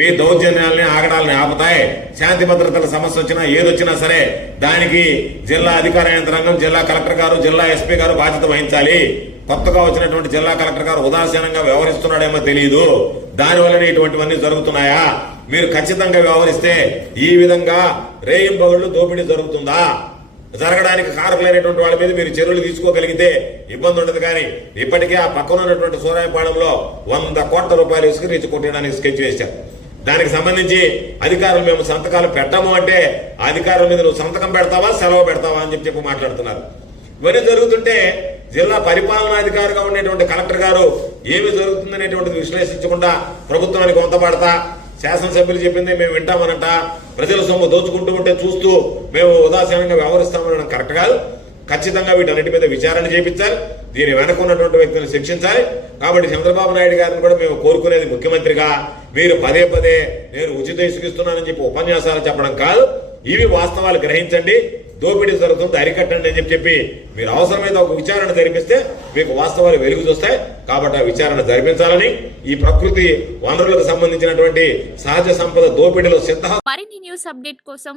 మీ దౌర్జన్యాలని ఆగడాలని ఆపుతాయి. శాంతి భద్రతల సమస్య వచ్చినా ఏదొచ్చినా సరే దానికి జిల్లా అధికార యంత్రాంగం జిల్లా కలెక్టర్ గారు జిల్లా ఎస్పీ గారు బాధ్యత వహించాలి. కొత్తగా వచ్చినటువంటి జిల్లా కలెక్టర్ గారు ఉదాసీనంగా వ్యవహరిస్తున్నాడేమో తెలియదు దానివల్లనే ఇటువంటివన్నీ జరుగుతున్నాయా? మీరు ఖచ్చితంగా వ్యవహరిస్తే ఈ విధంగా రేయింబగళ్ళు దోపిడీ జరుగుతుందా? జరగడానికి కారకులైనటువంటి వాళ్ళ మీద మీరు చర్యలు తీసుకోగలిగితే ఇబ్బంది ఉండదు కానీ ఇప్పటికే ఆ పక్కన ఉన్నటువంటి సూరాయపాలెంలో వంద కోట్ల రూపాయలు ఇసుక రీచి కొట్టడానికి స్కెచ్ వేశారు. దానికి సంబంధించి అధికారులు మేము సంతకాలు పెట్టాము అంటే అధికారుల మీద నువ్వు సంతకం పెడతావా సెలవు పెడతావా అని చెప్పి చెప్పి మాట్లాడుతున్నారు. ఇవన్నీ జరుగుతుంటే జిల్లా పరిపాలనాధికారిగా ఉండేటువంటి కలెక్టర్ గారు ఏమి జరుగుతుందనేటువంటిది విశ్లేషించకుండా ప్రభుత్వానికి వంతపడతా. శాసనసభ్యులు చెప్పింది మేము వింటామనంట. ప్రజల సొమ్ము దోచుకుంటూ ఉంటే చూస్తూ మేము ఉదాసీనంగా వ్యవహరిస్తామనడం కరెక్ట్ కాదు. ఖచ్చితంగా వీటన్నిటి మీద విచారణ చేపించాలి. దీని వెనక ఉన్నటువంటి వ్యక్తులను శిక్షించాలి. కాబట్టి చంద్రబాబు నాయుడు గారిని కూడా మేము కోరుకునేది ముఖ్యమంత్రిగా మీరు పదే పదే నేను ఉచిత ఇసుకిస్తున్నానని చెప్పి ఉపన్యాసాలు చెప్పడం కాదు. ఇవి వాస్తవాలు గ్రహించండి. దోపిడీ జరుగుతుంది అరికట్టండి అని చెప్పి చెప్పి మీరు అవసరమైతే ఒక విచారణ జరిపిస్తే మీకు వాస్తవాలు వెలుగు చూస్తాయి కాబట్టి ఆ విచారణ జరిపించాలని ఈ ప్రకృతి వనరులకు సంబంధించినటువంటి సహజ సంపద దోపిడీలో సిద్ధ మరిన్ని న్యూస్ అప్డేట్ కోసం